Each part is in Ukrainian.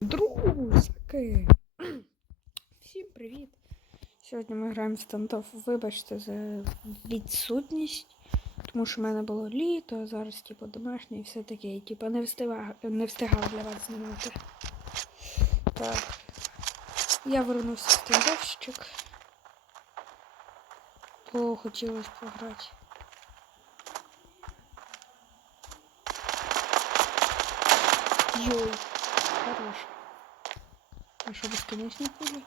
Друзки! Всім привіт! Сьогодні ми граємо в стандоф. Вибачте за відсутність, тому що в мене було літо, а зараз типу домашнє і все таке. І, типу, не встигав, не встигав для вас знімати. Так. Я вернувся в стандофщик. Бо хотілося пограти. Йой, хорош. А що безконечні пулі?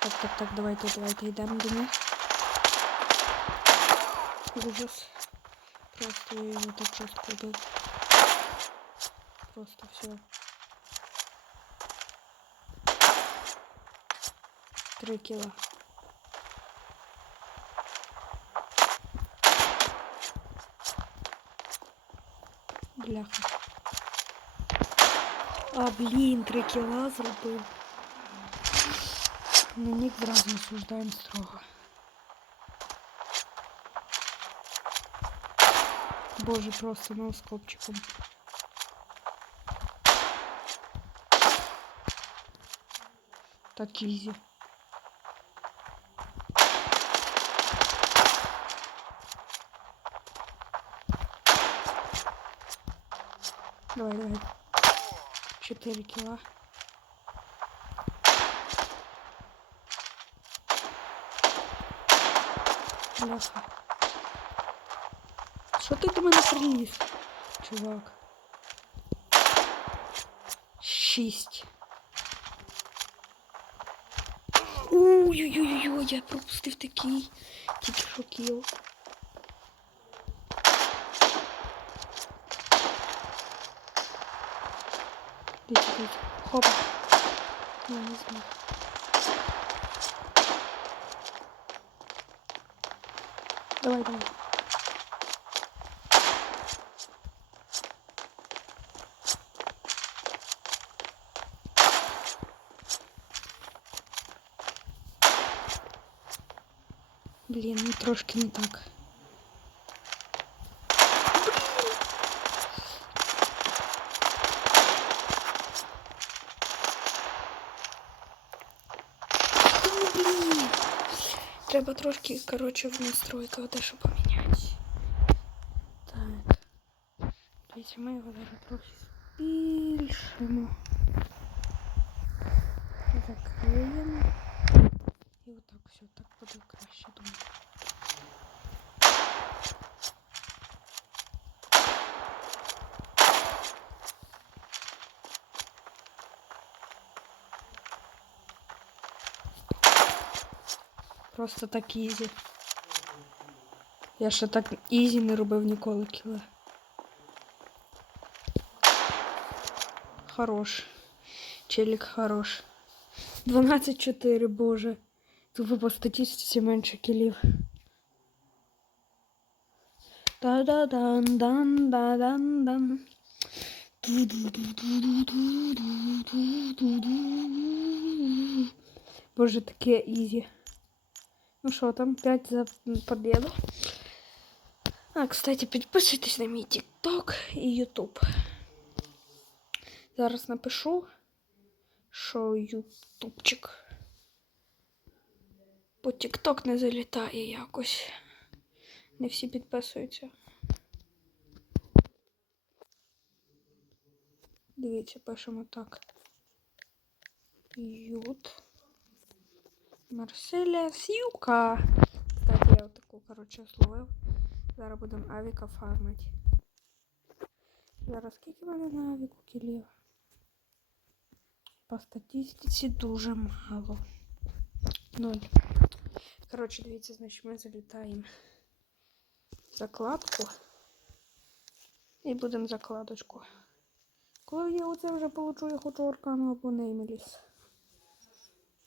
Так, так, так, давайте, давайте йдемо до них. Ужас. Просто я его так жестко убил. Просто все. Три кило. Бляха. А, блін, три кіла зробив. Ну, нік зразу осуждаємо строго. Боже, просто ноускопчиком. Так ізі. Давай, давай. Четыре кила. Бляха. Що ти до мене приліз, чувак? Шість. Ой-ой-ой, я пропустив такий. Тільки що Дивіться, дивіться. Хопа. Я не зміг. Давай, давай. Блін, ну трошки не так. Треба трошки, коротше, в настройках дещо поміняти. Так. Дивіться, ми його зараз трохи збільшимо. Закриємо. І отак все, так буде краще, думаю. Просто так ізі. Я ще так ізі не робив ніколи кіле. Хорош. Челік хорош. 12-4, боже. Тут по статистиці менше кілів. Та-да-дан, дан, да-дан, дан. Боже, таке ізі. Ну що там, 5 за победу. А, кстати, підписуйтесь на мій TikTok і YouTube. Зараз напишу, що ютубчик. Бо TikTok не залітає якось. Не всі підписуються. Дивіться, пишемо так. Ют. Марселя Сюка. Кстати, я отаку, коротше, словив. Зараз будемо авіка фармити. Зараз скільки мене на авіку кілів? По статистиці дуже мало. Ноль. Коротше, дивіться, значить ми залітаємо закладку. І будемо закладочку. Коли я оце вже получу, я хочу аркану або неймеліс.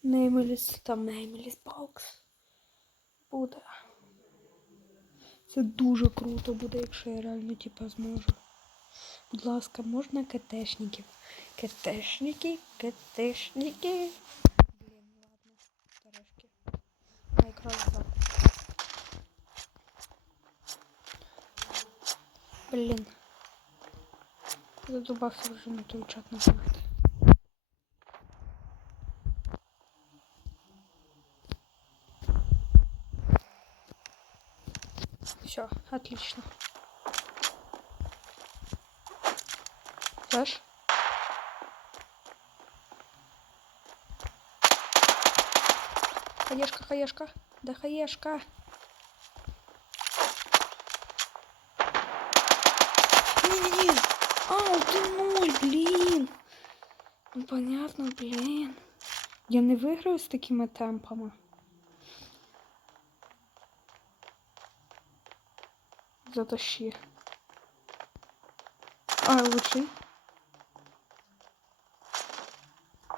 Неймеліс, там неймеліс бокс. Буде. Це дуже круто буде, якщо я реально типа зможу. Будь ласка, можна КТшників? КТшники, КТшники. Блін, ладно, терешки. А якраз за. Блін. Задубався вже на той чат нажимати. Все, отлично. Флеш. Хаешка, хаешка. Да хаешка. Не-не-не. Ау, ты ноль, блін. Ну, понятно, блін. Я не виграю з такими темпами. Затащи. А, лучший.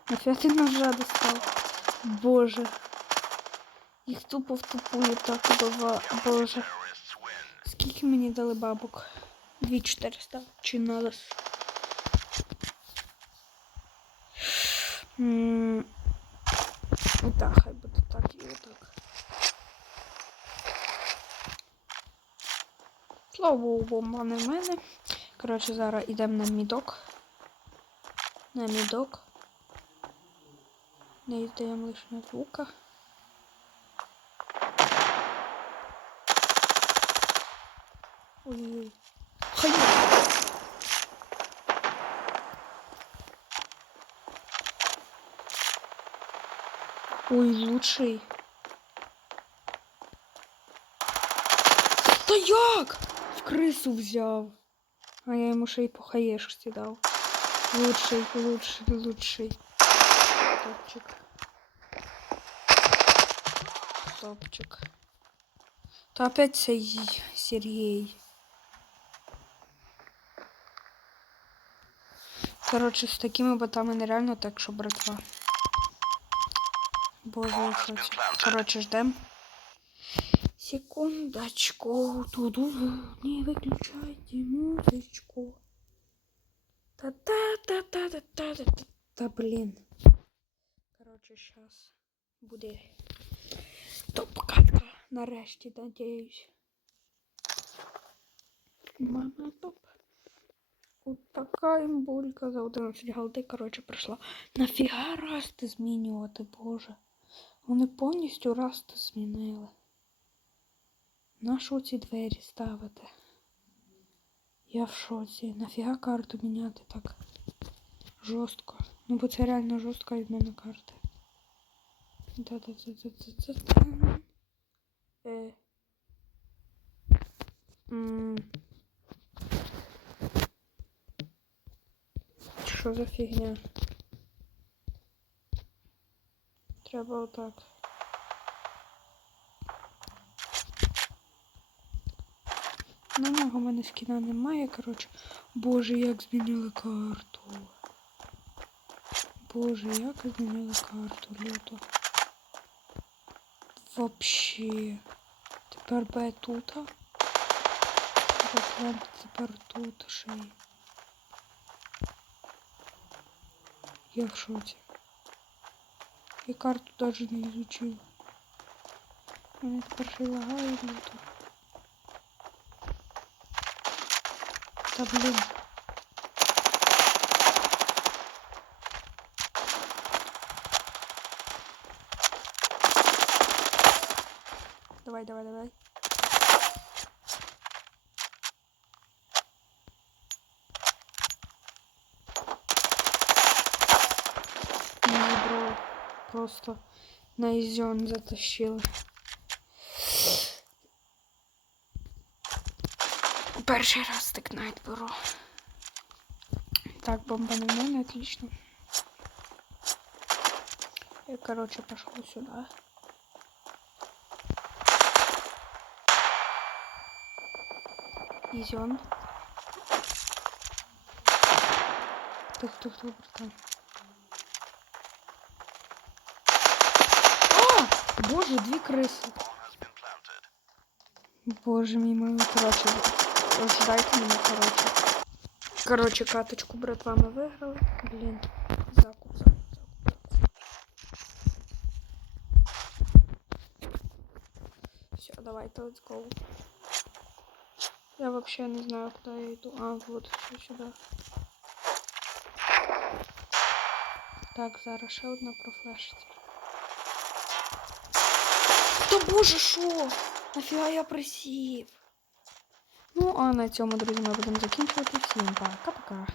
Нафіга ти ножа достав? Боже. Їх тупо в тупую так бува. Боже. Скільки мені дали бабок? 2400. Чи надо? М, Так, хай буде так і отак. Богу, бомба не мене. Коротше, зараз йдемо на мідок. На мідок. Не йдемо лише звука. Ой-ой-ой. Хай! Ой, лучший. Та як? Крису взяв. А я йому ще й по хаєшці дав. Лучший, лучший, лучший. Топчик. Топчик. Та опять цей Сергій. Коротше, з такими ботами нереально, так що братва. Боже, шоці. Ждем. Секундочку. Туду. Не выключайте музычку. Та-та-та-та-та-та-та. Та блін. Коротше, сейчас буде топ-катка. Нарешті, надіюсь. Мама топ. От така імбулька за 11 голди, коротше, пройшла. Нафіга расти змінювати, боже. Вони повністю расти змінили. На що ці двері ставити? Я в шоці. Нафіга карту міняти так жорстко. Ну бо це реально жорстка від мене карта. Да-да-да-да-да-да. Е. М. Що за фігня? Треба отак. На в мене скіна немає, коротше. Боже, як змінили карту. Боже, як змінили карту, люто. Вообще. Тепер Б тут. Тепер, тут ще й. Я в шоці. Я карту даже не изучил. Мене тепер ще лагає люто. Та блін. Давай, давай, давай. Ні, бро, просто на ізюм затащили. Перший раз так найт беру. Так, бомба на мене, отлично. Я, короче, пошел сюда. Изюм. Тух, тух, тух, братан. О! Боже, дві криси. Боже мой, короче, Ожидайте меня, короче. Короче, каточку, братва, мы выиграли. Блин, закуп, закуп, закуп. Все, давайте, let's go. Я вообще не знаю, куда я иду. А, вот, сюда. Так, зараз на одна профлешить. Да боже, шо? Нафіга я просів? Ну, а на цьому, друзі, ми будемо закінчувати. Всім пока-пока.